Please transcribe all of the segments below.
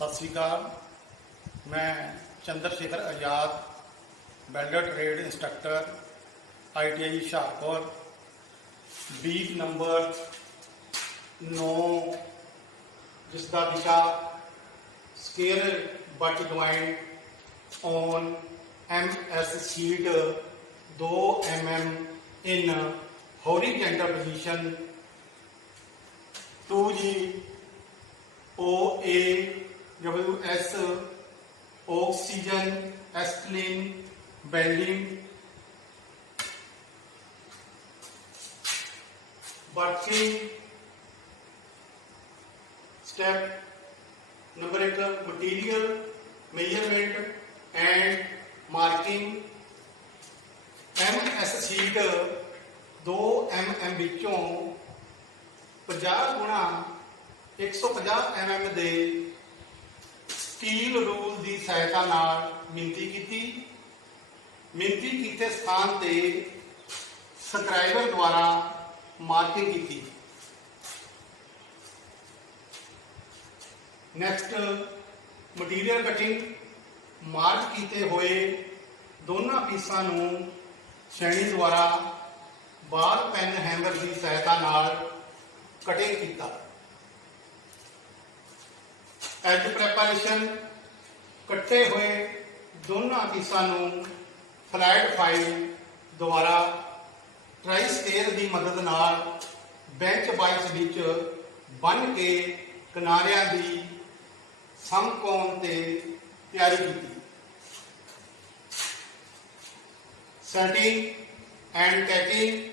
सत श्री अकाल। मैं Chandrashekhar Azad, welder trade instructor ITI Hoshiarpur, बीट नंबर 9 जिसका दिशा square butt joint on MS sheet 2 mm in horizontal position 2G OAWS oxygen acetylene welding working step number 1 material measurement and marking MS sheet 2 mm ਵਿੱਚੋਂ 50 ਗੁਣਾ 150 mm ਦੇ steel rule ਦੀ ਸਹਾਇਤਾ ਨਾਲ ਮਿਣਤੀ ਕੀਤੇ ਸਥਾਨ ਤੇ ਸਕਰਾਈਬਰ ਦੁਆਰਾ ਮਾਰਕਿੰਗ ਕੀਤੀ। ਨੈਕਸਟ ਮਟੀਰੀਅਲ ਕਟਿੰਗ, ਮਾਰਕ ਕੀਤੇ ਹੋਏ ਦੋਨਾਂ ਪੀਸਾਂ ਨੂੰ ਛੈਣੀ ਦੁਆਰਾ ਬਾਲ ਪੈਨ ਹੈਮਰ ਦੀ ਸਹਾਇਤਾ ਨਾਲ ਕਟਿੰਗ ਕੀਤਾ। ਐਜ ਪ੍ਰੈਪਰੇਸ਼ਨ, ਕੱਟੇ ਹੋਏ ਦੋਨਾਂ ਪੀਸਾਂ ਨੂੰ ਫਲੈਟ ਫਾਈਲ ਦੁਆਰਾ ਟਰਾਈ ਸਕੇਲ ਦੀ ਮਦਦ ਨਾਲ ਬੈਂਚ ਬਾਈਸ ਵਿੱਚ ਬੰਨ੍ਹ ਕੇ ਕਿਨਾਰਿਆਂ ਦੀ ਸਮਕੋਣ ਤੇ ਤਿਆਰੀ ਕੀਤੀ। ਸੈਟਿੰਗ ਐਂਡ ਟੈਕਿੰਗ,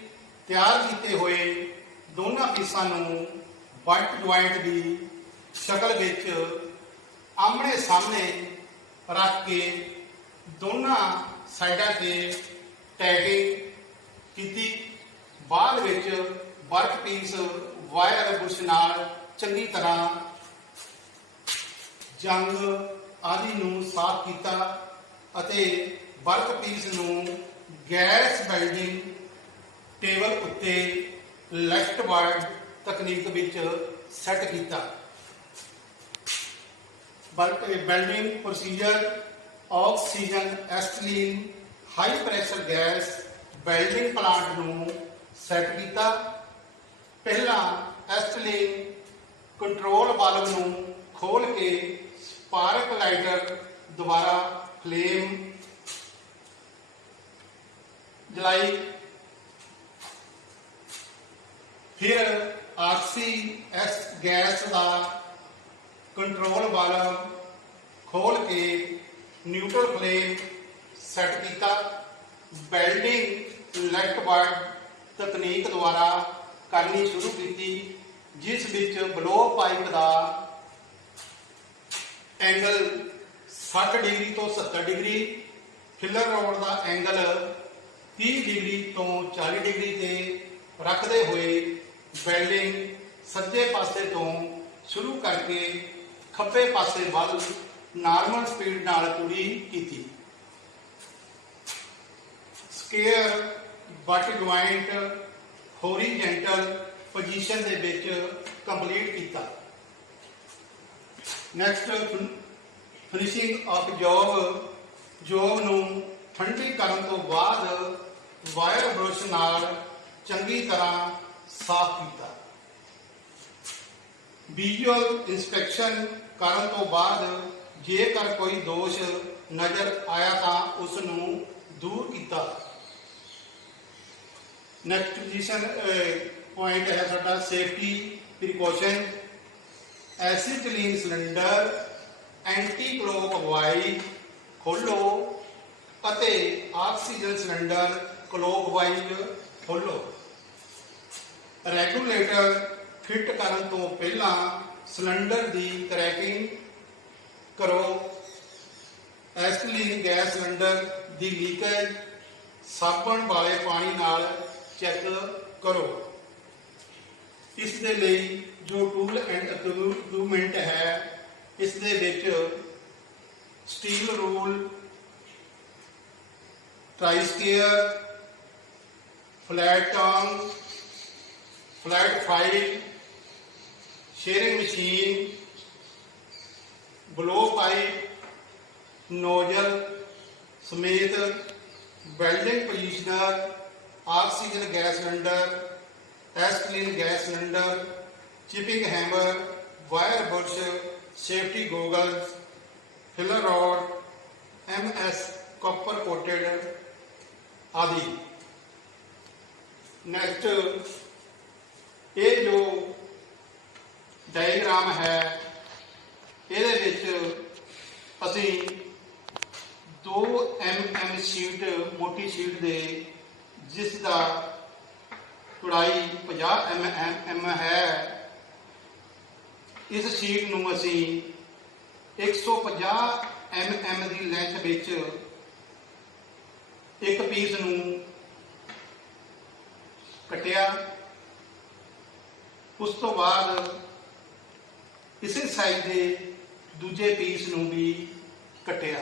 ਤਿਆਰ ਕੀਤੇ ਹੋਏ ਦੋਨਾਂ ਪੀਸਾਂ ਨੂੰ ਬੱਟ ਜੁਆਇੰਟ ਦੀ ਸ਼ਕਲ ਵਿੱਚ ਆਮਣੇ ਸਾਹਮਣੇ ਰੱਖ ਕੇ ਦੋਨਾਂ ਸਾਈਡਾਂ ਤੇ ਟੈਗਿੰਗ ਕੀਤੀ। ਬਾਅਦ ਵਿੱਚ ਵਰਕ ਪੀਸ ਵਾਇਰ ਬੁਸ਼ ਨਾਲ ਚੰਗੀ ਤਰ੍ਹਾਂ ਜੰਗ ਆਦਿ ਨੂੰ ਸਾਫ਼ ਕੀਤਾ ਅਤੇ ਵਰਕ ਪੀਸ ਨੂੰ ਗੈਸ ਵੈਲਡਿੰਗ ਟੇਬਲ ਉੱਤੇ ਲੈਫਟਵਰਡ ਤਕਨੀਕ ਵਿੱਚ ਸੈੱਟ ਕੀਤਾ। Welding procedure, oxygen acetylene high pressure gas welding plant ਨੂੰ ਸੈੱਟ ਕੀਤਾ। ਪਹਿਲਾਂ ਐਸਟੀਲੀਨ ਕੰਟਰੋਲ ਵਾਲਵ ਨੂੰ ਖੋਲ ਕੇ ਸਪਾਰਕ ਲਾਈਟਰ ਦੁਆਰਾ ਫਲੇਮ ਜਲਾਈ। ਫਿਰ ਆਕਸੀਐਸ ਗੈਸ ਦਾ ਕੰਟਰੋਲ ਵਾਲਵ ਖੋਲ ਕੇ ਨਿਊਟਰਲ ਫਲੇਮ ਸੈੱਟ ਕੀਤਾ। ਵੈਲਡਿੰਗ ਲੈਫਟਵਰਡ ਤਕਨੀਕ ਦੁਆਰਾ ਕਰਨੀ ਸ਼ੁਰੂ ਕੀਤੀ, ਜਿਸ ਵਿੱਚ ਬਲੋ ਪਾਈਪ ਦਾ ਐਂਗਲ 60 ਡਿਗਰੀ ਤੋਂ 70 ਡਿਗਰੀ, ਫਿਲਰ ਰੋਡ ਦਾ ਐਂਗਲ 30 ਡਿਗਰੀ ਤੋਂ 40 ਡਿਗਰੀ ਤੇ ਰੱਖਦੇ ਹੋਏ ਵੈਲਡਿੰਗ ਸੱਜੇ ਪਾਸੇ ਤੋਂ ਸ਼ੁਰੂ ਕਰਕੇ ਖੱਬੇ ਪਾਸੇ ਵੱਲ ਨਾਰਮਲ ਸਪੀਡ ਨਾਲ ਪੂਰੀ ਕੀਤੀ। Square but joint horizontal position ਦੇ ਵਿੱਚ ਕੰਪਲੀਟ ਕੀਤਾ। ਨੈਕਸਟ ਫਿਨਿਸ਼ਿੰਗ ਆਫ ਜੋਬ ਨੂੰ ਠੰਡੀ ਕਰਨ ਤੋਂ ਬਾਅਦ ਵਾਇਰ ਬਰਸ਼ ਨਾਲ ਚੰਗੀ ਤਰ੍ਹਾਂ ਸਾਫ਼ ਕੀਤਾ। ਵਿਜ਼ੂਅਲ ਇੰਸਪੈਕਸ਼ਨ ਕਰਨ ਤੋਂ ਬਾਅਦ ਜੇਕਰ ਕੋਈ ਦੋਸ਼ ਨਜ਼ਰ ਆਇਆ ਤਾਂ ਉਸ ਨੂੰ ਦੂਰ ਕੀਤਾ। ਨੈਕਸਟ ਪੋਜੀਸ਼ਨ ਪੁਆਇੰਟ ਹੈ ਸਾਡਾ safety precaution. Acetylene cylinder anti clockwise ਖੋਲ੍ਹੋ ਅਤੇ ਆਕਸੀਜਨ ਸਿਲੰਡਰ ਕਲੋਕਵਾਈਜ਼ ਖੋਲ੍ਹੋ। ਰੈਗੂਲੇਟਰ ਫਿੱਟ ਕਰਨ ਤੋਂ ਪਹਿਲਾਂ ਸਿਲੰਡਰ ਦੀ ਕਰੈਕਿੰਗ ਕਰੋ। ਐਸਟੀਲੀਨ ਗੈਸ ਸਿਲੰਡਰ ਦੀ ਲੀਕੇਜ ਸਾਬਣ ਵਾਲੇ ਪਾਣੀ ਨਾਲ ਚੈੱਕ ਕਰੋ। ਇਸ ਦੇ ਲਈ ਜੋ ਟੂਲ ਐਂਡ ਇਕਵਿਪਮੈਂਟ ਹੈ, ਇਸ ਦੇ ਵਿੱਚ steel rule, try square, flat tong, flat file, shearing machine, blow pipe, nozzle ਸਮੇਤ welding positioner, oxygen gas cylinder, acetylene gas cylinder, chipping hammer, wire brush, safety goggles, filler rod, MS copper coated आदि। Next ये जो diagram है ये असी 2 mm sheet मोटी sheet दे जिसका चौड़ाई 50 mm है, इस शीट नूं असी 150 mm की लैंथ विच एक पीस नूं कटिया। उस तो बाद इसे साइज के दूजे पीस नूं भी कटिया।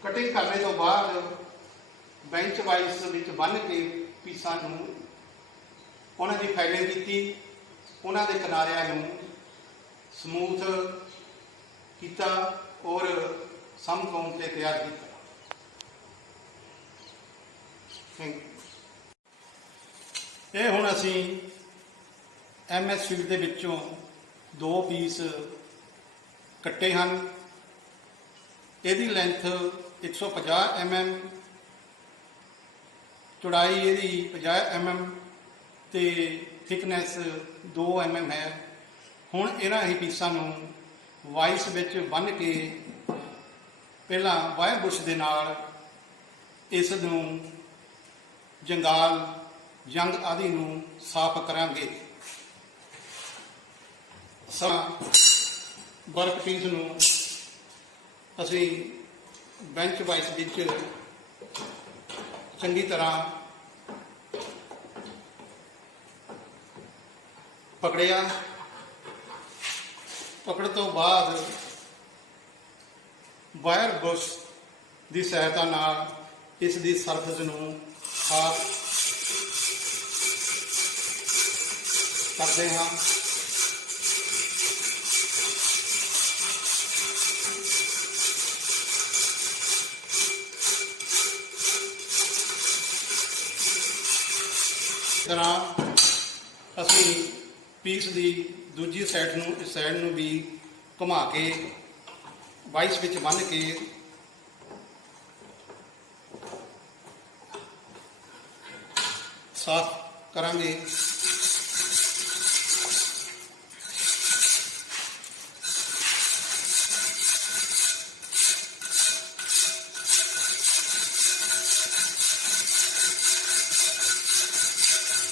कटिंग करने तो बाद बेंच वाइस विच बन के पीसां नूं उन्हां दी फाइलिंग की, उन्हां दे किनारिਆਂ ਨੂੰ ਸਮੂਥ ਕੀਤਾ और समकोण ਤੇ ਤਿਆਰ ਕੀਤਾ। Thank you. ਇਹ ਹੁਣ ਅਸੀਂ MS ਸ਼ੀਟ ਦੇ ਵਿੱਚੋਂ 2 ਪੀਸ ਕੱਟੇ ਹਨ। ਇਹਦੀ ਲੈਂਥ 150 mm, ਚੌੜਾਈ ਇਹਦੀ 50 mm ਤੇ थिकनेस 2 mm है। हुण इन्हां ही पीसां नूं वाइस विच बन के पहला वायर बुश दे नाल इस नूं जंगाल जंग आदि नूं साफ करांगे। वर्क पीस नूं असीं बेंच वाइस विच चंगी तरह पकड़िया। पकड़ तो बाद वायर बुश की सहायता नाल इस दी सरफेस नूं साफ करते हैं। इस तरह असी पीस की दूजी साइड नूं इस साइड नूं भी घुमा के वाइस विच बन के साफ करांगे।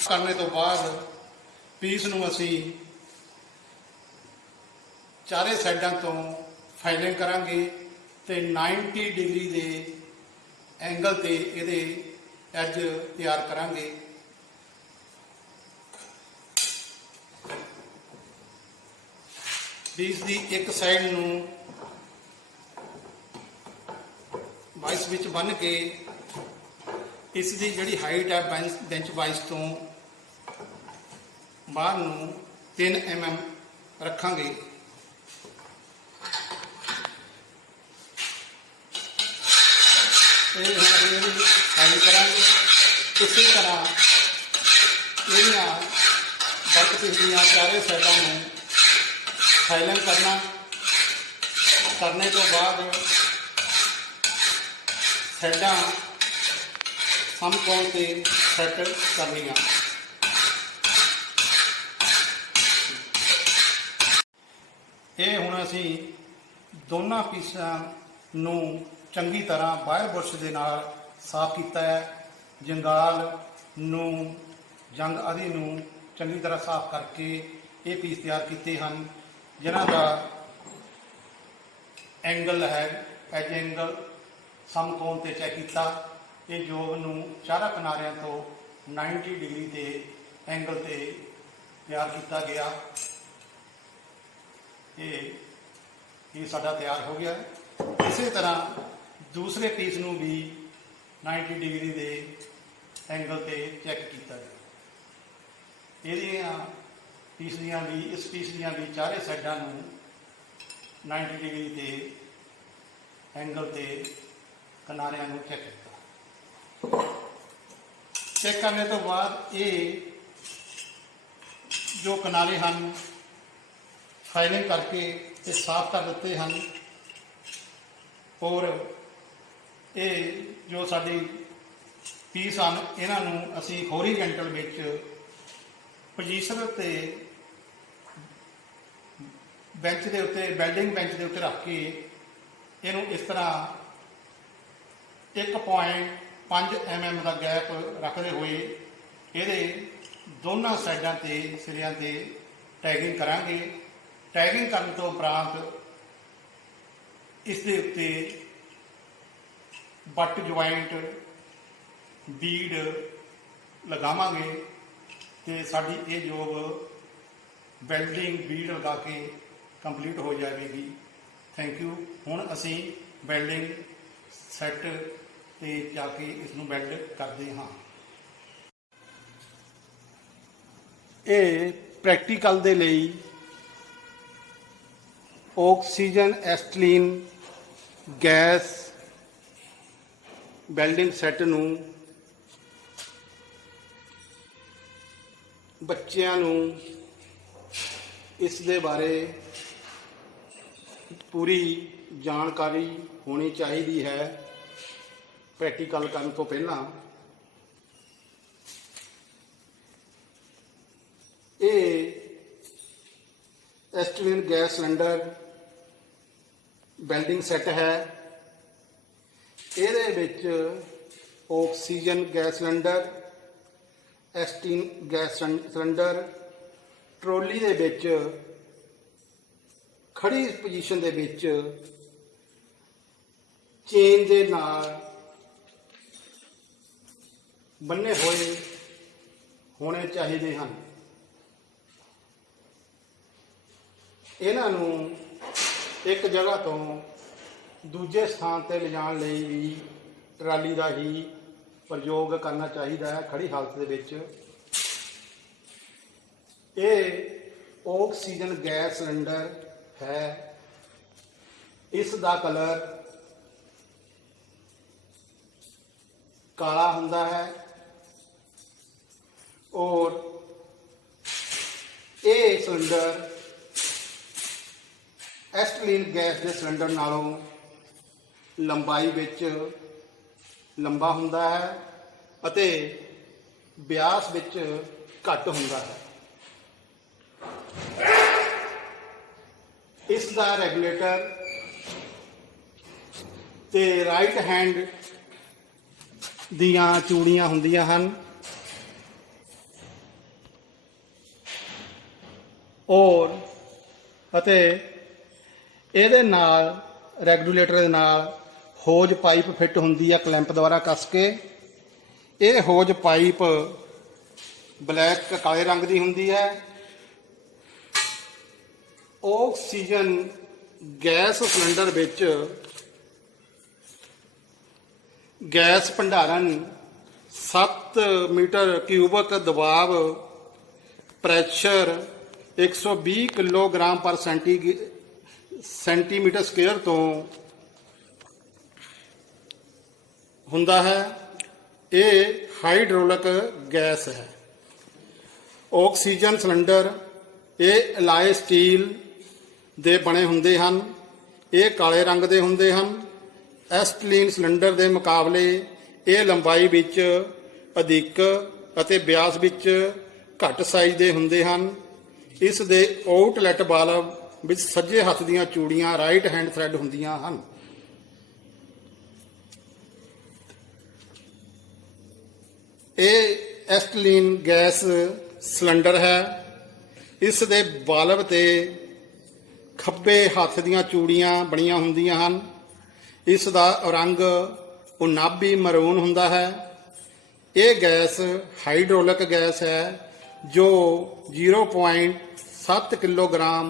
करने तो बाद पीस नूं असी चारे साइडां तो फाइलिंग करांगे ते 90 डिग्री दे एंगल ते इहदे एज तैयार करांगे। पीस दी एक साइड नूं वाइस विच बन के इस दी जिहड़ी हाइट है बेंच वाइस तो बाहर नूं 3 mm रखांगे। फाइल करांगे। इसी तरह इहदियां वर्क पीस दीयां चारे साइडां नूं फाइलिंग करना। करने तो बाद साइडां समकोण ते सैट करनियां। ਇਹ ਹੁਣ ਅਸੀਂ ਦੋਨਾਂ ਪੀਸਾਂ ਨੂੰ ਚੰਗੀ ਤਰ੍ਹਾਂ ਵਾਇਰ ਬੁਰਸ਼ ਦੇ ਨਾਲ ਸਾਫ਼ ਕੀਤਾ ਹੈ। ਜੰਗਾਲ ਨੂੰ ਜੰਗ ਆਦਿ ਨੂੰ ਚੰਗੀ ਤਰ੍ਹਾਂ ਸਾਫ਼ ਕਰਕੇ ਇਹ ਪੀਸ ਤਿਆਰ ਕੀਤੇ ਹਨ, ਜਿਨ੍ਹਾਂ ਦਾ ਐਂਗਲ ਹੈ ਐਜ ਐਂਗਲ ਸਮਕੋਣ ਤੇ ਚੈੱਕ ਕੀਤਾ। ਇਹ ਜੋਬ ਨੂੰ ਚਾਰਾਂ ਕਿਨਾਰਿਆਂ ਤੋਂ 90 डिग्री ਦੇ ਐਂਗਲ ਤੇ ਤਿਆਰ ਕੀਤਾ ਗਿਆ। ये साडा तैयार हो गया है। इसी तरह दूसरे पीस नूं भी 90 डिग्री के एंगल ते चैक किया गया। ये पीस दियां भी इस पीस दियां भी चारे साइडां नूं 90 डिग्री के एंगल से किनारिਆਂ ਨੂੰ चेक किया। चेक करने तो बाद ये जो किनारे हैं फाइलिंग करके ये साफ कर दिते हैं और ये जो साडी पीस हैं इन्हों असी हॉरिजेंटल विच पोजीशन ते बेंच के उत्ते वेल्डिंग बेंच के उत्ते रख के इनू इस तरह 1.5 mm का गैप रखते हुए ये दोनों साइडों से सिरियां से टैगिंग करांगे। टैगिंग करने तो उपरांत इस दे उत्ते बट ज्वाइंट बीड लगावांगे तो साडी ये जॉब वेल्डिंग बीड लगा के कंप्लीट हो जाएगी। Thank you. हुण असी वेल्डिंग सैट ते जाके इसनूं वेल्ड करते हाँ। ये प्रैक्टिकल दे लई oxygen acetylene gas welding set नूं बच्चिआं नूं इस दे बारे पूरी जानकारी होनी चाहिए है। प्रैक्टिकल करने तो पहला ये acetylene gas cylinder welding set है। ਇਹਦੇ ਵਿੱਚ oxygen gas cylinder acetylene gas cylinder trolley ਦੇ ਵਿੱਚ खड़ी पोजीशन ਦੇ ਵਿੱਚ चेन ਦੇ ਨਾਲ ਬੰਨੇ ਹੋਏ ਹੋਣੇ ਚਾਹੀਦੇ ਹਨ। ਇਹਨਾਂ ਨੂੰ ਇੱਕ ਜਗ੍ਹਾ ਤੋਂ दूजे स्थान पर ले जाने ਲਈ भी ट्राली का ही प्रयोग करना चाहिए है। खड़ी हालत ਦੇ ਵਿੱਚ ये ऑक्सीजन गैस सिलेंडर है। इसका कलर काला हुंदा है और ये सिलेंडर एस्टलीन गैस के सिलेंडर नालों लंबाई विच लंबा हुंदा है अते व्यास विच घट हुंदा है। इसका रेगुलेटर ते राइट हैंड दियां चूड़ियां हुंदियां हन और अते ਇਹਦੇ ਨਾਲ ਰੈਗੂਲੇਟਰ ਦੇ ਨਾਲ ਹੋਜ ਪਾਈਪ ਫਿੱਟ ਹੁੰਦੀ ਹੈ ਕਲੈਂਪ ਦੁਆਰਾ ਕੱਸ ਕੇ। ਇਹ ਹੋਜ ਪਾਈਪ ਬਲੈਕ ਕਾਲੇ ਰੰਗ ਦੀ ਹੁੰਦੀ ਹੈ। ਆਕਸੀਜਨ ਗੈਸ ਸਿਲੰਡਰ ਵਿੱਚ ਗੈਸ ਭੰਡਾਰਨ 7 ਮੀਟਰ ਕਿਊਬਿਕ ਦਬਾਅ ਪ੍ਰੈਸ਼ਰ 120 किलोग्राम पर सेंटीमीटर स्क्वेयर तो हुंदा है। ये हाइड्रोलिक गैस है। ऑक्सीजन सिलेंडर ये एलाय स्टील दे बने हुंदे हन। ये काले रंग दे हुंदे हन। एस्टलीन सिलेंडर दे मुकाबले ये लंबाई विच अधिक अते व्यास विच घट साइज दे हुंदे हन। इस दे आउटलैट बाल्ब विच सज्जे हथ दीयां चूड़ियां राइट हैंड थ्रैड हुंदियां हन। ये एस्टलीन गैस सिलेंडर है। इस दे बाल्ब ते खब्बे हथ दीयां चूड़ियां बणियां हुंदियां हन। इस दा रंग उनाबी मरून हुंदा है। ये गैस हाइड्रोलिक गैस है जो 0.7 किलोग्राम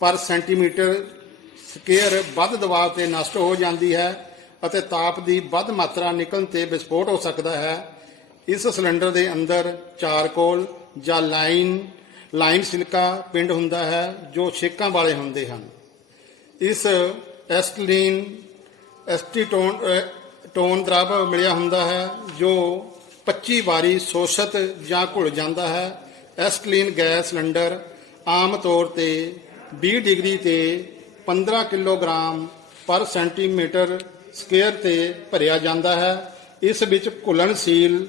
पर सेंटीमीटर स्क्वेयर ਵੱਧ दबाव से नष्ट हो जाती है ਅਤੇ ताप की ਵੱਧ मात्रा निकलने से विस्फोट हो सकता है। इस सिलेंडर के अंदर चारकोल ਜਾਂ लाइन सिल्का पिंड हुंदा है जो छेकां वाले हुंदे हैं। ਇਸ ਐਸਟਲੀਨ ਐਸਟੀਟੋਨ द्रव ਮਿਲਿਆ ਹੁੰਦਾ ਹੈ ਜੋ 25 ਵਾਰੀ ਸ਼ੋਸ਼ਿਤ ਜਾਂ ਘੁਲ ਜਾਂਦਾ ਹੈ। ਐਸਟਲੀਨ ਗੈਸ ਸਿਲੰਡਰ ਆਮ ਤੌਰ ਤੇ 20 ਡਿਗਰੀ ਤੇ 15 ਕਿਲੋਗ੍ਰਾਮ ਪਰ ਸੈਂਟੀਮੀਟਰ ਸਕੁਅਰ ਤੇ ਭਰਿਆ ਜਾਂਦਾ ਹੈ। ਇਸ ਵਿੱਚ ਘੁਲਣਸ਼ੀਲ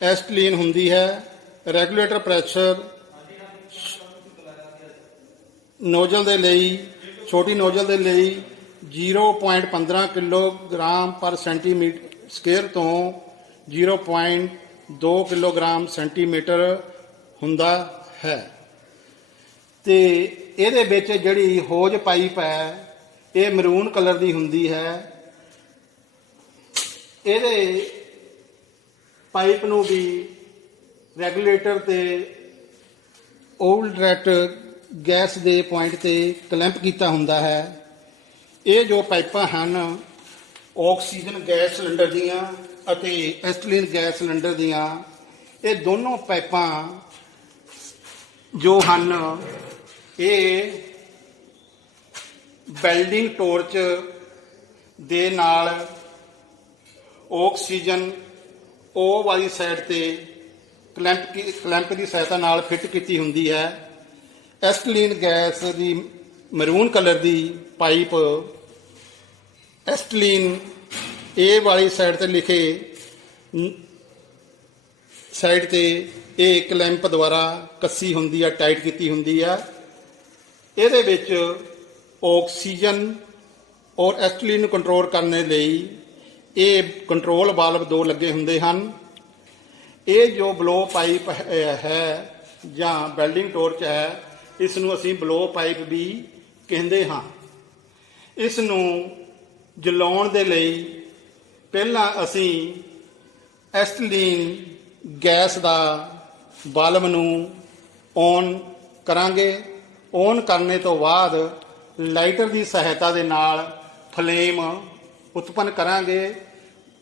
ਐਸਟਲੀਨ ਹੁੰਦੀ ਹੈ। ਰੈਗੂਲੇਟਰ ਪ੍ਰੈਸ਼ਰ ਨੋਜ਼ਲ ਦੇ ਲਈ ਛੋਟੀ ਨੋਜ਼ਲ ਦੇ ਲਈ 0.15 ਕਿਲੋਗ੍ਰਾਮ ਪਰ ਸੈਂਟੀਮੀਟਰ ਸਕੁਅਰ ਤੋਂ 0.2 ਕਿਲੋਗ੍ਰਾਮ ਸੈਂਟੀਮੀਟਰ ਹੁੰਦਾ ਹੈ। ਤੇ ਇਹਦੇ ਵਿੱਚ ਜਿਹੜੀ ਹੋਜ਼ ਪਾਈਪ ਹੈ ਇਹ ਮਰੂਨ ਕਲਰ ਦੀ ਹੁੰਦੀ ਹੈ। ਇਹਦੇ ਪਾਈਪ ਨੂੰ ਵੀ ਰੈਗੂਲੇਟਰ ਤੇ ਆਊਟਲੈਟ ਗੈਸ ਦੇ ਪੁਆਇੰਟ ਤੇ ਕਲੈਂਪ ਕੀਤਾ ਹੁੰਦਾ ਹੈ। ਇਹ ਜੋ ਪਾਈਪਾਂ ਹਨ ਆਕਸੀਜਨ ਗੈਸ ਸਿਲੰਡਰ ਦੀਆਂ ਅਤੇ ਐਸਟਲੀਨ ਗੈਸ ਸਿਲੰਡਰ ਦੀਆਂ, ਇਹ ਦੋਨੋਂ ਪਾਈਪਾਂ ਜੋ ਹਨ ਇਹ ਵੈਲਡਿੰਗ ਟੋਰਚ ਦੇ ਨਾਲ ਆਕਸੀਜਨ ਉਹ ਵਾਲੀ ਸਾਈਡ ਤੇ ਕਲੈਂਪ ਦੀ ਸਹਾਇਤਾ ਨਾਲ ਫਿੱਟ ਕੀਤੀ ਹੁੰਦੀ ਹੈ। ਐਸਟਲੀਨ ਗੈਸ ਦੀ ਮਰੂਨ ਕਲਰ ਦੀ ਪਾਈਪ ਐਸਟਲੀਨ ਇਹ ਵਾਲੀ ਸਾਈਡ ਤੇ ਲਿਖੇ ਸਾਈਡ ਤੇ ਇਹ ਕਲੈਂਪ ਦੁਆਰਾ ਕੱਸੀ ਹੁੰਦੀ ਹੈ, ਟਾਈਟ ਕੀਤੀ ਹੁੰਦੀ ਹੈ। ਇਹਦੇ ਵਿੱਚ ਆਕਸੀਜਨ ਔਰ ਐਸਟਲੀਨ ਨੂੰ ਕੰਟਰੋਲ ਕਰਨ ਲਈ ਇਹ ਕੰਟਰੋਲ ਵਾਲਵ ਦੋ ਲੱਗੇ ਹੁੰਦੇ ਹਨ। ਇਹ ਜੋ ਬਲੋ ਪਾਈਪ ਹੈ ਜਾਂ ਵੈਲਡਿੰਗ ਟੋਰਚ ਹੈ, ਇਸ ਨੂੰ ਅਸੀਂ ਬਲੋ ਪਾਈਪ ਵੀ ਕਹਿੰਦੇ ਹਾਂ। ਇਸ ਨੂੰ ਜਲਾਉਣ ਦੇ ਲਈ ਪਹਿਲਾਂ ਅਸੀਂ ਐਸਟਲੀਨ ਗੈਸ ਦਾ ਬਾਲਬ ਨੂੰ ਔਨ ਕਰਾਂਗੇ। ਔਨ ਕਰਨੇ ਤੋਂ ਬਾਅਦ ਲਾਈਟਰ ਦੀ ਸਹਾਇਤਾ ਦੇ ਨਾਲ ਫਲੇਮ ਉਤਪੰਨ ਕਰਾਂਗੇ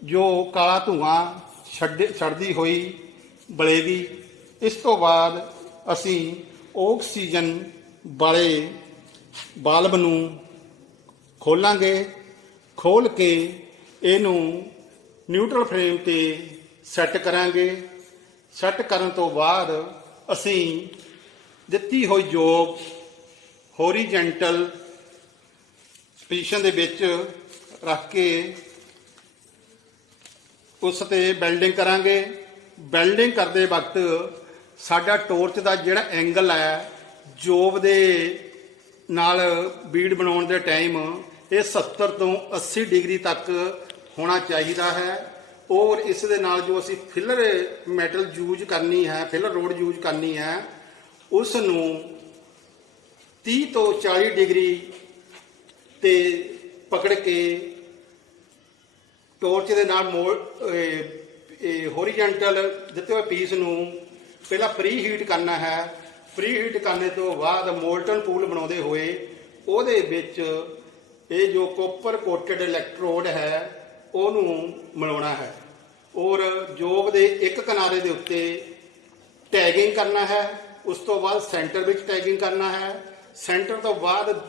ਜੋ ਕਾਲਾ ਧੂਆਂ ਛੱਡਦੀ ਹੋਈ ਬਲੇਗੀ। ਇਸ ਤੋਂ ਬਾਅਦ ਅਸੀਂ ਆਕਸੀਜਨ ਵਾਲੇ ਬਾਲਬ ਨੂੰ ਖੋਲਾਂਗੇ। ਖੋਲ ਕੇ ਇਹਨੂੰ ਨਿਊਟਰਲ ਫਲੇਮ ਤੇ ਸੈੱਟ ਕਰਾਂਗੇ। ਸੈੱਟ ਕਰਨ ਤੋਂ ਬਾਅਦ ਅਸੀਂ ਦਿੱਤੀ ਹੋਈ ਜੋਬ ਹੌਰੀਜ਼ੈਂਟਲ ਪੋਜੀਸ਼ਨ ਦੇ ਵਿੱਚ ਰੱਖ ਕੇ ਉਸ ਤੇ ਵੈਲਡਿੰਗ ਕਰਾਂਗੇ। ਵੈਲਡਿੰਗ ਕਰਦੇ ਵਕਤ ਸਾਡਾ ਟੋਰਚ ਦਾ ਜਿਹੜਾ ਐਂਗਲ ਹੈ ਜੋਬ ਦੇ ਨਾਲ ਬੀਡ ਬਣਾਉਣ ਦੇ ਟਾਈਮ ਇਹ 70 ਤੋਂ 80 ਡਿਗਰੀ ਤੱਕ ਹੋਣਾ ਚਾਹੀਦਾ ਹੈ। ਔਰ ਇਸ ਦੇ ਨਾਲ ਜੋ ਅਸੀਂ ਫਿਲਰ ਮੈਟਲ ਯੂਜ਼ ਕਰਨੀ ਹੈ, ਫਿਲਰ ਰੋਡ ਯੂਜ਼ ਕਰਨੀ ਹੈ, ਉਸ ਨੂੰ 30 ਤੋਂ 40 ਡਿਗਰੀ ਤੇ ਪਕੜ ਕੇ ਟੋਰਚ ਦੇ ਨਾਲ ਹੌਰੀਜ਼ੈਂਟਲ ਦਿੱਤੇ ਹੋਏ ਪੀਸ ਨੂੰ ਪਹਿਲਾਂ ਪ੍ਰੀ ਹੀਟ ਕਰਨਾ ਹੈ। ਪ੍ਰੀ ਹੀਟ ਕਰਨੇ ਤੋਂ ਬਾਅਦ ਮੋਲਟਨ ਪੂਲ ਬਣਾਉਂਦੇ ਹੋਏ ਉਹਦੇ ਵਿੱਚ ਇਹ ਜੋ ਕੋਪਰ ਕੋਟਡ ਇਲੈਕਟ੍ਰੋਡ ਹੈ ਉਹਨੂੰ ਮਿਲਾਉਣਾ ਹੈ। ਔਰ ਜੋਬ ਦੇ ਇੱਕ ਕਿਨਾਰੇ ਦੇ ਉੱਤੇ ਟੈਗਿੰਗ ਕਰਨਾ ਹੈ। ਉਸ ਤੋਂ ਬਾਅਦ ਸੈਂਟਰ ਵਿੱਚ ਟੈਗਿੰਗ ਕਰਨਾ ਹੈ। ਸੈਂਟਰ ਤੋਂ ਬਾਅਦ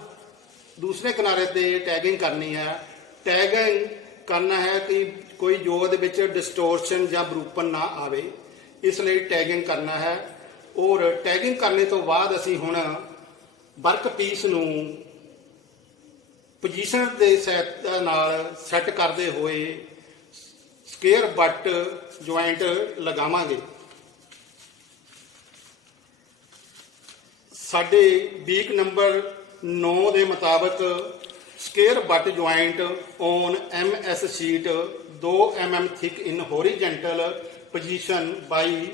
ਦੂਸਰੇ ਕਿਨਾਰੇ ਤੇ ਟੈਗਿੰਗ ਕਰਨੀ ਹੈ। ਟੈਗਿੰਗ ਕਰਨਾ ਹੈ ਕਿ ਕੋਈ ਜੋਬ ਦੇ ਵਿੱਚ ਡਿਸਟੋਰਸ਼ਨ ਜਾਂ ਵਿਰੂਪਣ ਨਾ ਆਵੇ, ਇਸ ਲਈ ਟੈਗਿੰਗ ਕਰਨਾ ਹੈ। ਔਰ ਟੈਗਿੰਗ ਕਰਨੇ ਤੋਂ ਬਾਅਦ ਅਸੀਂ ਹੁਣ ਵਰਕ ਪੀਸ ਨੂੰ ਪੋਜੀਸ਼ਨ ਦੇ ਸਹਾਇਤਾ ਨਾਲ ਸੈੱਟ ਕਰਦੇ ਹੋਏ ਸਕੁਅਰ ਬੱਟ ਜੁਆਇੰਟ ਲਗਾਵਾਂਗੇ। ਸਾਡੇ ਵੀਕ ਨੰਬਰ 9 ਦੇ ਮੁਤਾਬਕ square butt joint on MS sheet 2 mm thick in horizontal position by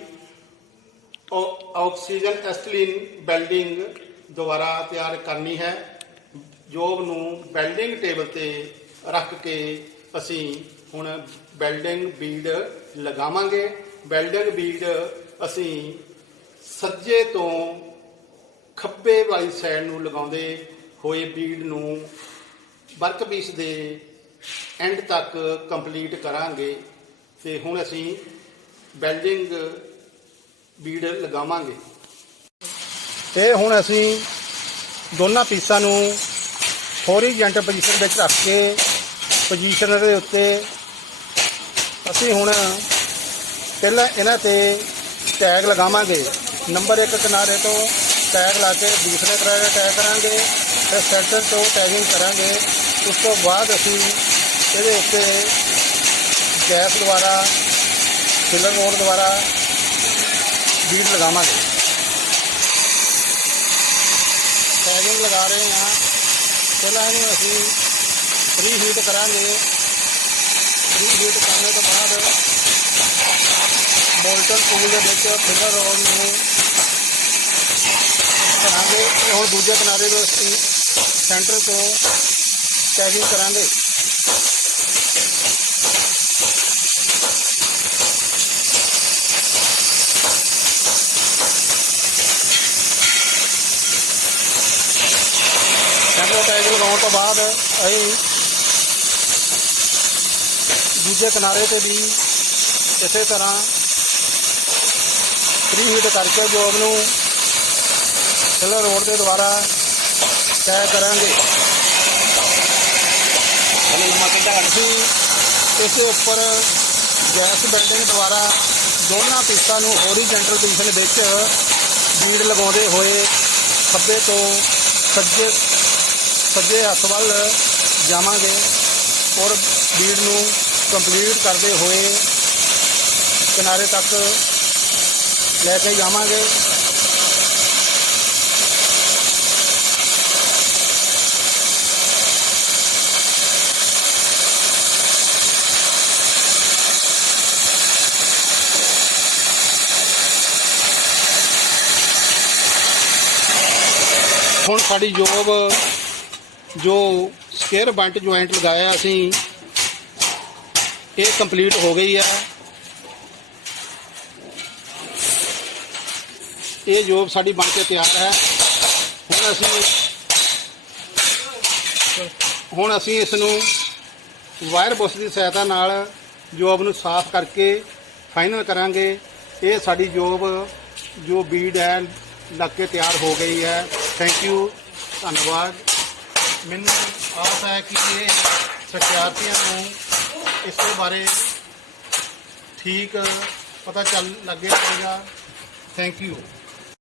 oxygen acetylene welding ਦੁਆਰਾ ਤਿਆਰ ਕਰਨੀ ਹੈ। ਜੋਬ ਨੂੰ ਵੈਲਡਿੰਗ ਟੇਬਲ ਤੇ ਰੱਖ ਕੇ ਅਸੀਂ ਹੁਣ ਵੈਲਡਿੰਗ ਬੀਡ ਲਗਾਵਾਂਗੇ। ਵੈਲਡਿੰਗ ਬੀਡ ਅਸੀਂ ਸੱਜੇ ਤੋਂ ਖੱਬੇ ਵਾਲੀ ਸਾਈਡ ਨੂੰ ਲਗਾਉਂਦੇ ਹੋਏ ਬੀਡ ਨੂੰ ਵਰਕ ਪੀਸ ਦੇ ਐਂਡ ਤੱਕ ਕੰਪਲੀਟ ਕਰਾਂਗੇ। ਤੇ ਹੁਣ ਅਸੀਂ ਵੈਲਡਿੰਗ ਬੀਡ ਲਗਾਵਾਂਗੇ। ਇਹ ਹੁਣ ਅਸੀਂ ਦੋਨਾਂ ਪੀਸਾਂ ਨੂੰ ਹੋਰੀਜੈਂਟਲ ਪੋਜੀਸ਼ਨ ਵਿੱਚ ਰੱਖ ਕੇ ਪੋਜੀਸ਼ਨ ਦੇ ਉੱਤੇ ਅਸੀਂ ਹੁਣ ਪਹਿਲਾਂ ਇਹਨਾਂ ਤੇ ਟੈਗ ਲਗਾਵਾਂਗੇ। ਨੰਬਰ 1 ਕਿਨਾਰੇ ਤੋਂ ਟੈਗ ਲਾ ਕੇ ਦੂਸਰੇ ਕਿਨਾਰੇ ਟੈਗ ਕਰਾਂਗੇ, ਫਿਰ ਸੈਂਟਰ ਤੋਂ ਟੈਗਿੰਗ ਕਰਾਂਗੇ। ਉਸ ਤੋਂ ਬਾਅਦ ਅਸੀਂ ਇਹਦੇ ਉੱਤੇ ਗੈਸ ਦੁਆਰਾ ਫਿਲਰ ਰੋਡ ਦੁਆਰਾ ਬੀਡ ਲਗਾਵਾਂਗੇ। ਟੈਗਿੰਗ ਲਗਾ ਰਹੇ ਹਾਂ। ਪਹਿਲਾਂ ਇਹਨੂੰ ਅਸੀਂ ਪ੍ਰੀ ਹੀਟ ਕਰਾਂਗੇ। ਪ੍ਰੀ ਹੀਟ ਕਰਨ ਤੋਂ ਬਾਅਦ ਮੋਲਟਨ ਪੂਲ ਦੇ ਵਿੱਚ ਫਿਲਰ ਰੋਡ ਨੂੰ ਕਰਾਂਗੇ। ਹੁਣ ਦੂਜੇ ਕਿਨਾਰੇ ਤੋਂ ਅਸੀਂ ਸੈਂਟਰ ਤੋਂ ਟੈਗਿੰਗ ਕਰਾਂਗੇ। ਸੈਂਟਰ ਟੈਗ ਲਗਾਉਣ ਤੋਂ ਬਾਅਦ ਅਸੀਂ ਦੂਜੇ ਕਿਨਾਰੇ 'ਤੇ ਵੀ ਇਸੇ ਤਰ੍ਹਾਂ ਪ੍ਰੀ ਹੀਟ ਕਰਕੇ ਜੋਬ ਨੂੰ ਫਿਲਰ ਰੋਡ ਦੇ ਦੁਆਰਾ ਟੈਗ ਕਰਾਂਗੇ। ਅਸੀਂ ਇਸ ਦੇ ਉੱਪਰ ਗੈਸ ਬੈਲਡਿੰਗ ਦੁਆਰਾ ਦੋਨਾਂ ਪੀਸਾਂ ਨੂੰ ਹੋਰੀਜੈਂਟਲ ਪੋਜੀਸ਼ਨ ਵਿੱਚ ਬੀਡ ਲਗਾਉਂਦੇ ਹੋਏ ਖੱਬੇ ਤੋਂ ਸੱਜੇ ਹੱਥ ਵੱਲ ਜਾਵਾਂਗੇ ਔਰ ਬੀਡ ਨੂੰ ਕੰਪਲੀਟ ਕਰਦੇ ਹੋਏ ਕਿਨਾਰੇ ਤੱਕ ਲੈ ਕੇ ਜਾਵਾਂਗੇ। ਹੁਣ ਸਾਡੀ ਜੋਬ ਜੋ ਸਕੁਅਰ ਬੰਟ ਜੁਆਇੰਟ ਲਗਾਇਆ ਅਸੀਂ ਇਹ ਕੰਪਲੀਟ ਹੋ ਗਈ ਹੈ। ਇਹ ਜੋਬ ਸਾਡੀ ਬਣ ਕੇ ਤਿਆਰ ਹੈ। ਹੁਣ ਅਸੀਂ ਇਸ ਨੂੰ ਵਾਇਰ ਬੁਸ਼ ਦੀ ਸਹਾਇਤਾ ਨਾਲ ਜੋਬ ਨੂੰ ਸਾਫ਼ ਕਰਕੇ ਫਾਈਨਲ ਕਰਾਂਗੇ। ਇਹ ਸਾਡੀ ਜੋਬ ਜੋ ਬੀਡ ਹੈ ਲੱਗ ਕੇ ਤਿਆਰ ਹੋ ਗਈ ਹੈ। ਥੈਂਕ ਯੂ, ਧੰਨਵਾਦ। ਮੈਨੂੰ ਆਸ ਹੈ ਕਿ ਇਹ ਸਿਖਿਆਰਥੀਆਂ ਨੂੰ ਇਸ ਦੇ ਬਾਰੇ ਠੀਕ ਪਤਾ ਚੱਲ ਲੱਗੇਗਾ। Thank you.